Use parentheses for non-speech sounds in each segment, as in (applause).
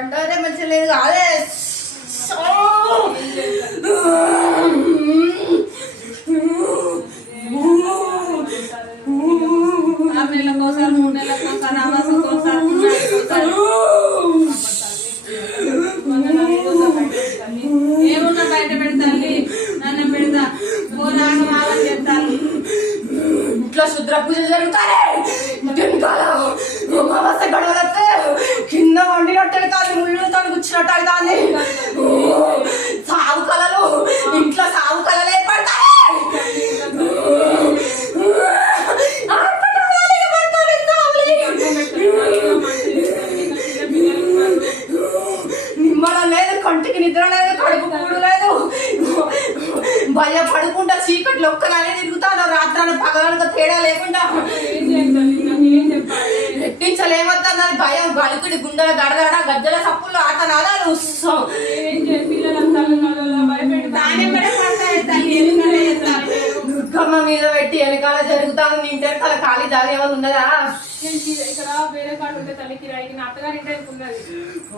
బండారే మంచి లేదు అదే ఆరు నెలలకు ఒకసారి మూడు నెలలకు ఒకసారి ఆవాసంకి ఒకసారి పుణ్యానికి ఒకసారి ఏమున్నా బయట పెడతాను నన్ను పెడతా పోరాడు ఆవాసం చేస్తాను ఇంట్లో శుద్ర పూజలు జరుగుతాయి వెనకాల అమావాస్య గడవలతే కింద వండినట్టు కాదు ముళ్ళు తను కూర్చున్నట్టు అవుతుంది సాగు కళలు ఇంట్లో సాగు కళలు ఏర్పడతాయి ఆర్భటాలు ఏర్పడతాయి, కావాలి. నిమ్మడం లేదు కంటికి నిద్ర లేదు కడుపు కూడు లేదు భయ పడుకుంటా చీకట్లు ఒక్కనాలే తిరుగుతాను రాత్రాలు పగలనుక తేడా లేకుండా ఏం చేస్తాను నాకు ఏం చెప్పాలి ఎట్టించలేమవుతుందని భయం గలుకుడి గుండెల గడగడ గజ్జల సప్పులు ఆట నాదాలు ఉత్సవం. దుర్గమ్మ మీద పెట్టి వెనకాల జరుగుతాను నీ ఇంటి వెనకాల ఖాళీ జాగా ఏమైనా ఉండదా నేను కి- ఇక్కడ వేరే కాడ ఉంటే తల్లి కిరాయికి నా అత్తగారి ఇంటి ఉన్నది?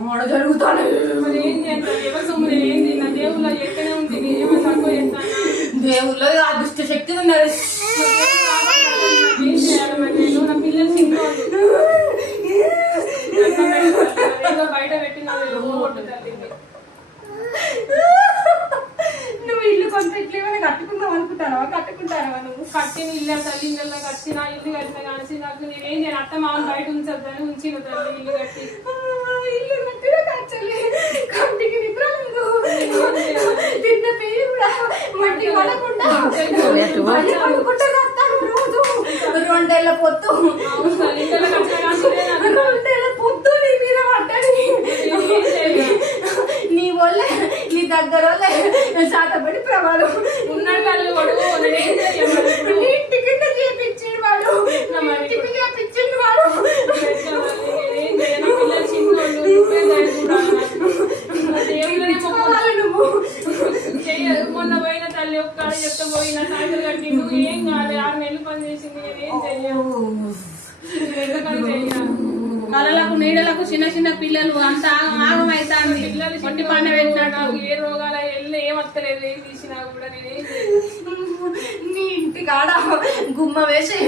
మోడ జరుగుతాను. ఏం చేస్తాను ఎవరి ఏంది? నా దేవుళ్ళ ఎక్కడే ఉంది? నేను ఏమో తక్కువ చేస్తాను? దేవుల్లో ఆ దుష్ట శక్తి ఉన్నది ఏం చేయాలి మరి నేను నా పిల్లలు సింగోళ్ళు బయట పెట్టిన నువ్వు ఇల్లు కొంత ఇట్లా ఏమైనా కట్టుకుందాం అనుకుంటావా కట్టుకుంటావా నువ్వు? కట్టిన ఇల్లు తల్లి ఇళ్ళల్లో కట్టిన ఇల్లు కట్టిన కానీ నాకు నేనేం చేయను. అత్త మామ బయట ఉంచొద్దని ఉంచిన తల్లి ఇల్లు కట్టి. ఆ, ఇల్లు మట్టిలో కచ్చలే కంటికి నిద్ర లేదు తిన్న పేరు కూడా మట్టి పడకుండా మళ్ళీ పడుకుంటే కత్తాను రోజు. రెండేళ్ళ పొత్తు అవును తల్లి ఇళ్ళల్లో కట్టిన కానీ నేను రెండేళ్ళ పొత్తు నీ మీద పడ్డది ఏం చేయను. నీ వల్లే నీ దగ్గర శాతపడి ప్రమాదం. ఉన్నాడు కింద చేపించిండు వాడు. చేపించిండు వాడు. మొన్న పోయిన తల్లి చెప్తే పోయిన సాయంత్రం కట్టి నువ్వు ఏం కాదు ఆరు నెలలు పని చేసింది? నేనేం చెయ్యను. ఎందుకని చెయ్యను? కళలకు నీడలకు చిన్న చిన్న పిల్లలు అంత ఆగమైతాంది. పిల్లలు కొట్టి పండ పెట్టినట్టు ఏ రోగాలు వెళ్ళి ఏం వస్తలేదు ఏం తీసినా కూడా నేనేం నీ ఇంటి కాడ గుమ్మ వేసి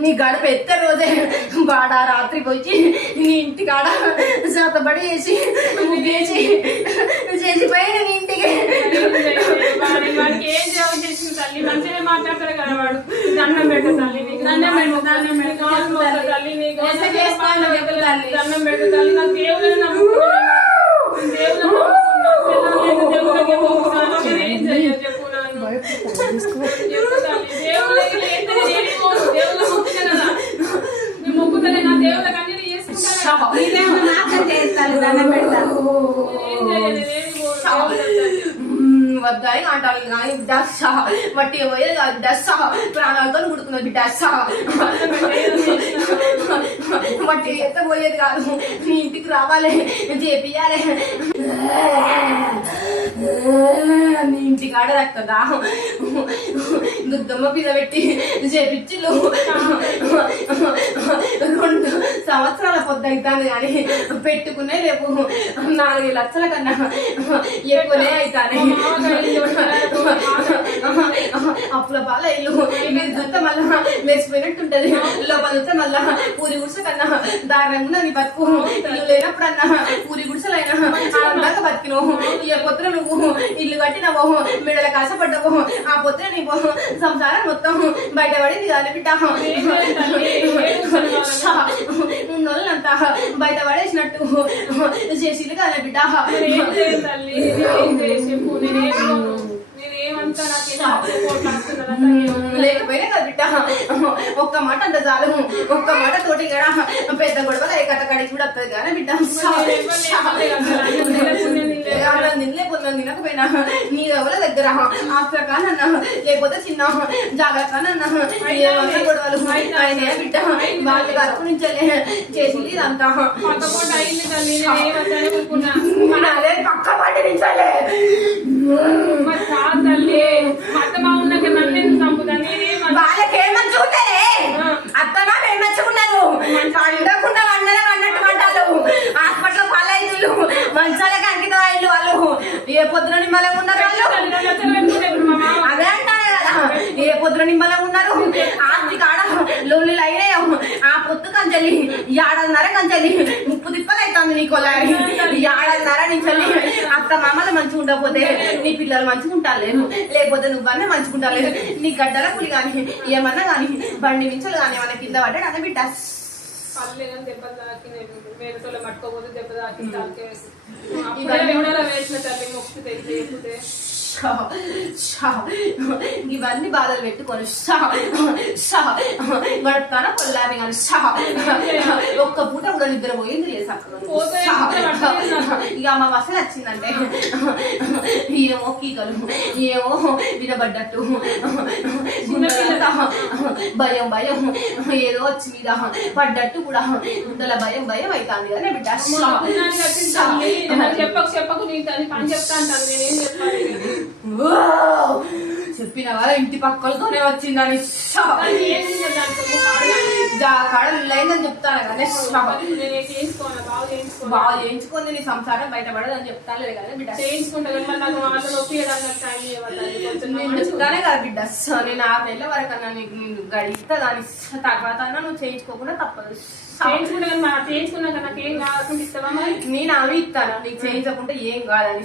నీ గడప ఎత్తే రోజే బాడ రాత్రి పోయి నీ ఇంటి కాడ శాతపడి వేసి ముగ్గేసి చేసి పైన నీ ఇంటికి. ఏం జవాబు చేసింది తల్లి. మంచిగా మాట్లాడతారు కదా వాడు. దండం పెట్టు తల్లి దండం పెట్టు దండం పెట్టు కాలు మొక్క తల్లి నీకు ఎంత చేస్తానో చెప్పు తల్లి. దండం పెట్టు తల్లి నాకు దేవుళ్ళని నమ్ముకున్నాను దేవుళ్ళని నమ్ముకున్నాను పిల్లల్ని దేవుళ్ళకి మొక్కుతాను నేను ఏం చెయ్యను చెప్పు నన్ను చెప్పు తల్లి దేవుళ్ళకి లేకపోతే నేను ఏడికి పోను. దేవుళ్ళని మొక్కుతా కదా నేను మొక్కుతలే నా దేవుళ్ళకి అన్ని చేసుకుంటాను ఏం చేయను నేను ఏడికి పోను. దేవుళ్ళకి వద్దాయి అంటారు కానీ డస్ మట్టి పోయేది కాదు డస్ ప్రాణాలతో గుడుకున్నది బిడ్డ మట్టి ఎత్త పోయేది కాదు. మీ ఇంటికి రావాలి. చేపియాలి (laughs) ఇంటి కాడ దక్కదా? దుద్దమ్మ మీద పెట్టి చేపించిలు రెండు సంవత్సరాల పొద్దు అవుతుంది కానీ పెట్టుకునే రేపు నాలుగు లక్షల కన్నా ఎక్కువనే అవుతానే అప్పుల పాల ఇల్లు మీరు చూస్తే మళ్ళా మెరిసిపోయినట్టుంటది. లోపల చూస్తే మళ్ళా పూరి గుడిసె కన్నా దారుణంగా నీ బతుకు. ఇల్లు లేనప్పుడన్నా పూరి గుడిసెలైనా ఆనందంగా బతికినవు. ఈ పొద్దున నువ్వు ఇల్లు కట్టినవు మెడల కాసపడ్డవు ఆ పొత్తున నీవు సంసారం మొత్తం బయటపడింది కానీ బిడ్డ. ఉన్నోళ్ళంతా బయట పడేసినట్టు చేసిలు కానీ బిడ్డ. నాకు? లేకపోయినా కదా బిడ్డ. ఒక్క మాట అంత చాలు. ఒక్క మాట తోటి కూడా పెద్ద గొడవ కథ కడికి కూడా వస్తుంది కానీ బిడ్డ? అలా నిన్నలేకపోతున్నా తినకపోయినా నీ ఎవరి దగ్గర? ఆఫ్రికానన్నా లేకపోతే చిన్న జాగ్రత్తనన్నా ఏమన్నా గొడవలు ఆయన బిడ్డ వాళ్ళ వరకు నుంచే చేసింది ఇదంతా. పక్కపూట అయింది తల్లి నేనేమవుతాను అనుకున్నా అదే పక్క పట్టి నుంచాలే మరి చాలు తల్లి మా అత్త మా ఉన్నాక నన్ను ఎందుకు చంపుతా నేనేం వాళ్ళకేమని చూడలే అత్తనా మేము మెచ్చుకున్నాను పండకుండా వండలే అన్నట్టు వంటలు హాస్పిటల్ పాలైతులు పొద్దున నిమ్మలంగా ఉన్నారు వాళ్ళు. అదే అంటానే కదా. ఏ పొద్దున నిమ్మలంగా ఉన్నారు? ఆస్తి కాడ లొల్లిలు అయినాయో ఆ పొత్తు కంచెలి ఏడన్నర కంచెలి ముప్పు తిప్పలు అవుతుంది నీ కొలారి ఏడన్నర నుంచి అత్త మామలు మంచిగా ఉండకపోతే నీ పిల్లలు మంచిగా ఉంటారు లేకపోతే నువ్వన్నీ మంచిగా ఉంటారు నీ గడ్డల పులి కానీ ఏమన్నా కానీ బండి మించలు కానీ ఏమన్నా కింద పడ్డాడు అదే బిడ్డ. పల్లె కానీ దెబ్బ తాకినాయి వేరే తోల పట్టుకోపోతే దెబ్బ తాకి తాకే ఎవడలా వేసిన తల్లి మొక్కితే లేకపోతే షా, షా. ఇవన్నీ బాధలు పెట్టుకొని షా, షా. గడుపుతానా పొల్లాని కానీ షా. ఒక్క పూట కూడా నిద్ర పోయింది లేదు ఇక మా వసలు వచ్చిందంటే ఏమో కీకలు ఏమో వినబడ్డట్టు. భయం భయం. ఏదో వచ్చి మీద పడ్డట్టు కూడా. గుండెల భయం భయం అవుతుంది కదా బిడ్డ. చెప్పకు చెప్పకు నీ తల్లి పని చెప్తాను నేనేం చెప్పాలి? ఓ! చెప్పిన వాళ్ళ ఇంటి పక్కలతోనే వచ్చిందని షా. తల్లి లైందని చెప్తాను కానీ నేను బాగా చేయించుకోను చేయించుకుంది నీ సంసారం బయటపడదని చెప్తాను కదా బిడ్డ. చేయించుకుంటా నాకు నేను చెప్తానే కదా బిడ్డ నేను ఆరు నెలల వరకు అన్నా నీకు నేను గడిస్తా దాని తర్వాత నువ్వు చేయించుకోకుండా తప్పదు. నాకు ఏం నేను అవి ఇస్తాను నీకు చేయించకుంటే ఏం కాదని.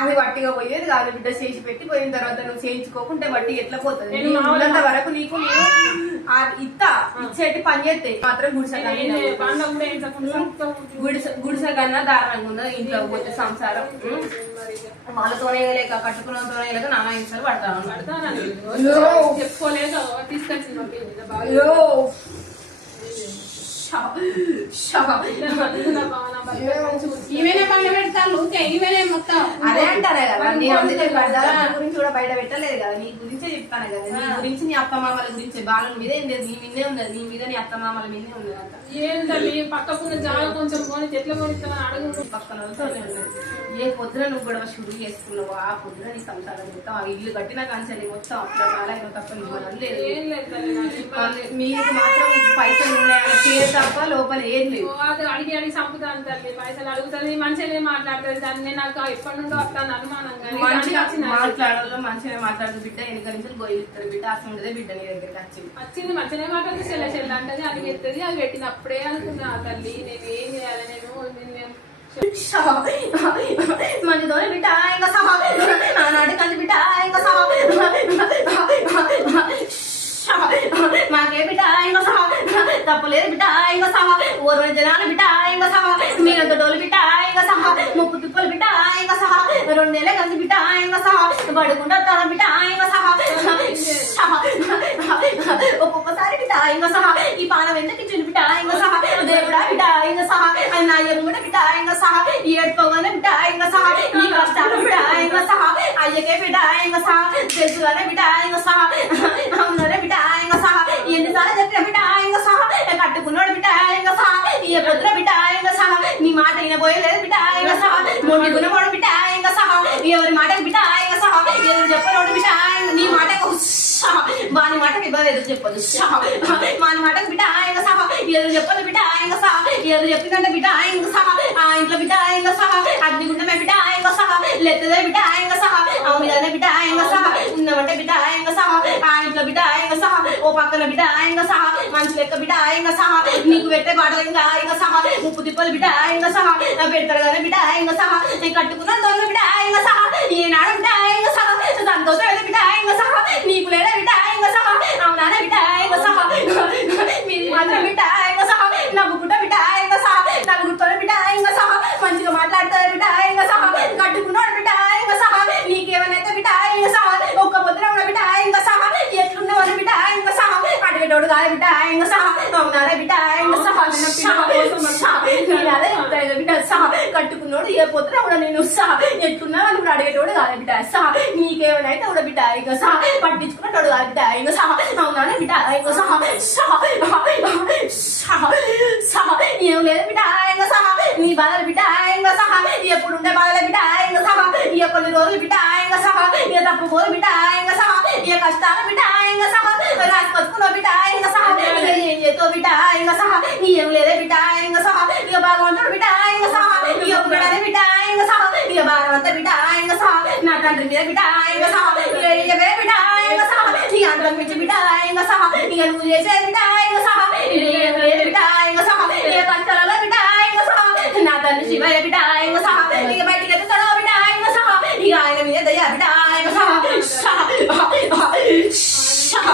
అది వట్టిగా పోయేది కాదు బిడ్డ చేసి పెట్టి పోయిన తర్వాత నువ్వు చేయించుకోకుంటే వట్టి ఎట్లా పోతుంది? వరకు నీకు నేను ఇత్తా ఇచ్చేటి పని చేస్తే మాత్రం గుడిసె గుడిసె గుడిసె కన్నా దారుణంగా ఉన్నది ఇంట్లో పోతే సంసారం. వాళ్ళతోనే లేక కట్టుకున్నతోనే లేక నానా హింసలు పడతా ఉన్నాను పడతానండి. అయ్యో. చెప్పుకోలేదు తీసుకొచ్చింది ఉంది. ఈమెనే పండ పెడతాను ఊకే ఈమెనే మొత్తం. అదే అంటానే కదా నీ అందుకే నా గురించి కూడా బయట పెట్టలేదు కదా నీ గురించే చెప్తాను కదా నీ గురించి నీ అత్త మామల గురించి బాల మీద ఏం లేదు నీ మీదే ఉన్నది నీ మీద నీ అత్త మామల మీదే ఉన్నది అంత ఏం తల్లి పక్కకున్న జాగా కొంచెం కొని చెట్ల కొనిస్తామని అడుగు పక్కన ఏ పొద్దున నువ్వు గొడవ షురు చేసుకున్నావు ఆ పొద్దున నీ సంసారం మొత్తం ఆ ఇల్లు కట్టిన కాంచెల్లి మొత్తం అప్పుడు కాలం తప్ప. మీకు మాత్రం పైసలు ఉన్నాయని పేరు తప్ప లోపల ఏం లేదు. అడిగి అడిగి చంపుతాను తల్లి పైసలు అడుగుతుంది మంచిగానే మాట్లాడుతుంది దాన్ని నాకు ఎప్పటి నుండో వస్తాను అనుమానం మాట్లాడాలో బిడ్డ నుంచి గోయిస్తారు బిడ్డ అసలు ఉండదే బిడ్డ నీ దగ్గరికి వచ్చింది. వచ్చింది మంచిగానే మాట్లాడుతుంది చెల్ల చెల్ల అంటే అది ఎత్తది అది పెట్టినప్పుడే అనుకున్నా తల్లి నేను ఏం చేయాలి? నేను నేను మంచిదోనే బిడ్డ ఇంకా సహా. బిడ్డ ఇంకా సహా మాకే బిడ్డ ఇంకా సహా తప్పలేదు బిడ్డ ఇంకా సహా ఊరు జనాలు బిడ్డ ఇంకా సహా మీరంత డోలు బిడ్డ ఇంకా సహా ముప్పు తిప్పలు బిడ్డ ఇంకా సహా రెండేళ్ళ కలిసి బిడ్డ ఇంకా సహా పడుకుంటా తన బిడ్డ ఇంకా సహా ఒక్కొక్కసారి బిడ్డ ఇంకా సహా ఈ పానం ఎందుకు ఇచ్చింది బిడ్డ ఇంకా సహా దేవుడా బిడ్డ ఇంకా సహా అని నా ఎమ్ముడ బిడ్డ ఇంకా సహా ఏడుకోగానే బిడ్డ ఇంకా సహా ఈ కష్టాలు బిడ్డ ఇంకా సహా అయ్యకే బిడ్డ ఇంకా సహా తెలుసుగానే బిడ్డ ఇంకా సహా అవునరే బిడ్డ ఇంకా సహా ఎన్నిసార్లు చెప్పిన బిడ్డ ఇంకా పొద్దున బిడ్డ ఇంకా సహా? నీ మాట అయిన పోయలేదు బిడ్డ ఇంకా సహా? మొండి గుణమోడు బిడ్డ ఇంకా సహా? ఎవరి మాటకి బిడ్డ ఇంకా సహా? ఎవరు చెప్పనోడు బిడ్డ ఆయన నీ మాటకు సహా వాని మాటకి ఇవ్వలేదు చెప్పదు సహా వాని మాటకు బిడ్డ ఆయన సహా? ఎదురు చెప్పదు బిడ్డ ఆయన సహా? ఎదురు చెప్పిందంటే బిడ్డ ఇంకా సహా ఆ ఇంట్లో బిడ్డ ఇంకా సహా అగ్నిగుండమే బిడ్డ ఇంకా సహా లెత్తదే బిడ్డ ఇంకా సహా ఆ మీదనే బిడ్డ ఇంకా సహా ఉన్నామంటే బిడ్డ ఇంకా సహా ఆ ఇంట్లో బిడ్డ ఇంకా సహా ఓ పక్కన బిడ్డ ఇంకా సహా మంచి లెక్క బిడ్డ ఇంకా సహా నీకు పెట్టే పాట ఇంకా ఇంకా సహా ముప్పు తిప్పలు బిడ్డ ఇంకా సహా నా పెడతారు కదా బిడ్డ ఇంకా సహా నేను కట్టుకున్నాను దొంగ బిడ్డ ఇంకా సహా ఏనాడు బిడ్డ ఇంకా సహా సంతోషం లేదా బిడ్డ ఇంకా సహా నీకు లేదా బిడ్డ ఇంకా సహా అవునా బిడ్డ ఇంకా సహా మీది మాత్రం బిడ్డ ఇంకా సహా నవ్వుకుంటా బిడ్డ ఇంకా సహా నలుగురితో బిడ్డ ఇంకా సహా మంచిగా మాట్లాడతారు బిడ్డ ఇంకా సహా కట్టుకున్నాడు బిడ్డ ఇంకా సహా నీకేమైనా బిడ్డ ఇంకా సహా ఒక్క పొద్దున ఉన్న బిడ్డ ఇంకా సహా ఎట్లున్నవాడు బిడ్డ ఇంకా సహా అడిగేటోడు కాదు బిడ్డ ఇంకా సహా అవునాడే బిడ్డ ఇంకా సహా సహా, సహా. నేను అదే చెప్తాను కదా బిడ్డ సహా కట్టుకున్నాడు ఏ పొద్దున కూడా నేను సహా ఎట్లున్నా అని కూడా అడిగేటోడు కాదు బిడ్డ సహా నీకేమైనా అయితే కూడా బిడ్డ ఇంకా సహా పట్టించుకున్నట్టు కాదు బిడ్డ ఇంకా సహా అవునాడే బిడ్డ ఇంకా సహా సహా సహా సహా ఏం లేదు బిడ్డ ఇంకా సహా నీ బాధలు బిడ్డ ఇంకా సహా ఎప్పుడు ఉండే బాధలు బిడ్డ ఇంకా సహా ఇక కొన్ని రోజులు బిడ్డ ఇంకా సహా ఇక తప్పుకోదు బిడ్డ ఇంకా సహా ఇక కష్టాలు బిడ్డ ఇంకా సహా రాసుకొచ్చుకున్న బిడ్డ ఇంకా సహా ఇక ఏం చేతో బిడ్డ ఇంకా సహా ఏం లేదే బిడ్డ ఇంకా సహా ఇక భగవంతుడు బిడ్డ ఇంకా సహా ఇక ఉండడనే బిడ్డ ఇంకా సహా ఇక భాగవంత బిడ్డ బిడ్డ ఇంకా సహా ఇక ఇయ్యవే బిడ్డ ఇంకా సహా ఇక అంతకు మించి బిడ్డ ఇంకా సహా ఇక నువ్వు చేసే బిడ్డ ఇంకా సహా ఇక బిడ్డ ఇంకా సహా ఇక కంచలలో బిడ్డ ఇంకా సహా నా తండ్రి శివయ్య బిడ్డ ఇంకా సహా ఇక బయటికి ఎత్తుతాడో బిడ్డ ఇంకా సహా ఇక ఆయన మీద దయ్యా బిడ్డ ఇంకా సహా సహా సహా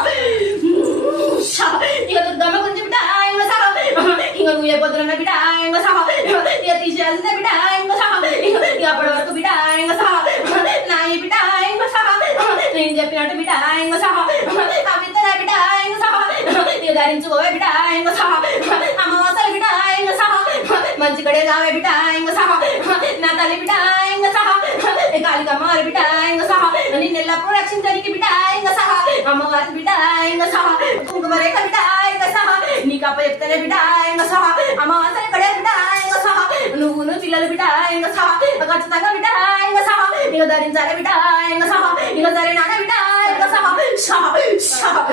సహా ఇక దుర్గమ్మ గురించి బిడ్డ ఇంకా సహా ఇక నేను చెప్పినట్టు బిడ్డ? ఇంకా సహా. ఆ విత్తన బిడ్డ ఇంకా సహా. ఇక ధరించుకోవే బిడ్డ ఇంకా సహా. అమ్మ వసలు బిడ్డ ఇంకా సహా. మంచి కడే కావే బిడ్డ ఇంకా సహా. నా తల్లి బిడ్డ ఇంకా సహా కాళికమ్మవారి బిడ్డ ఇంకా సహా నిన్ను ఎల్లప్పుడూ రక్షించడానికి బిడ్డ ఇంకా సహా అమ్మవారి బిడ్డ ఇంకా సహా కుంకుమ రేఖ బిడ్డ ఇంకా సహా నీకు అప్ప చెప్తానే బిడ్డ ఇంకా సహా అమావాసలు కడే బిడ్డ ఇంకా సహా నువ్వును పిల్లలు బిడ్డ ఇంకా సహా ఖచ్చితంగా బిడ్డ ఇంకా సహా ఇక ధరించాలి బిడ్డ ఇంకా సహా ఇక సరేనా బిడ్డ ఇంకా సహా షహా షహా